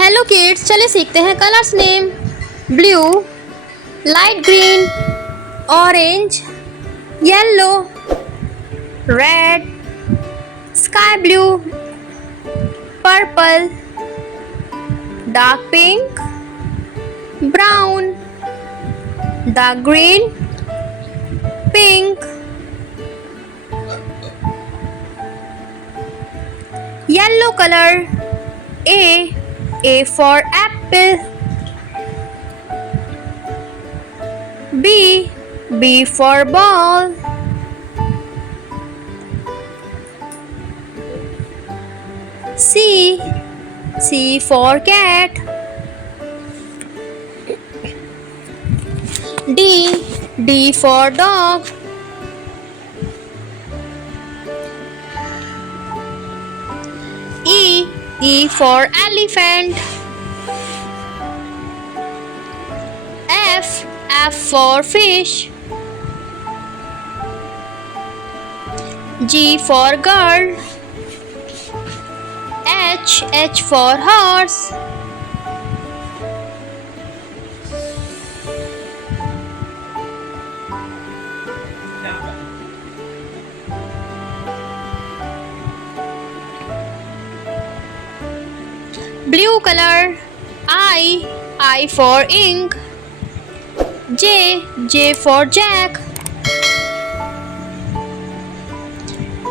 Hello kids, चलिए सीखते हैं colours name. Blue, light green, orange, yellow, red, sky blue, purple, dark pink, brown, dark green, pink, yellow color. A for apple. B for ball. C for cat. D for dog. E for elephant. F for fish. G for girl. H for horse. Blue color. I for ink. J for jack.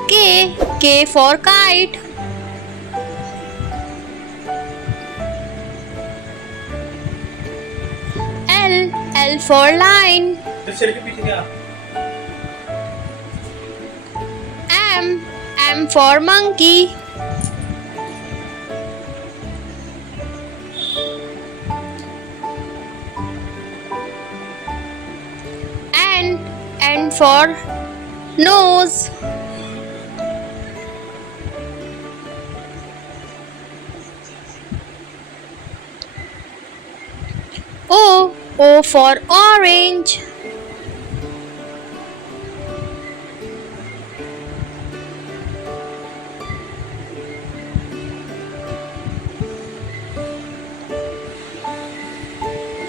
K for kite. L for line. M for monkey. N for nose. O for orange.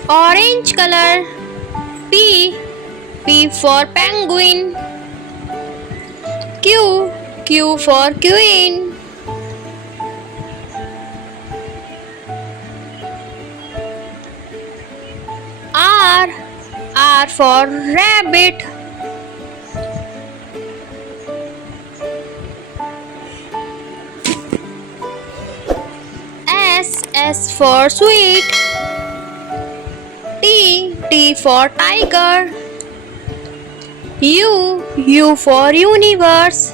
Orange color. P for penguin. Q for queen. R for rabbit. S for sweet. T for tiger. U for universe.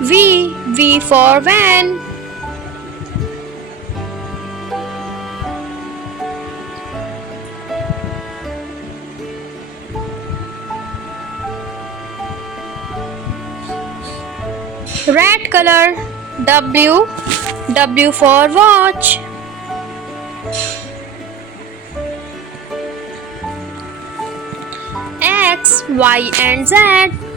V for van. Red color. W for watch. X, Y and Z.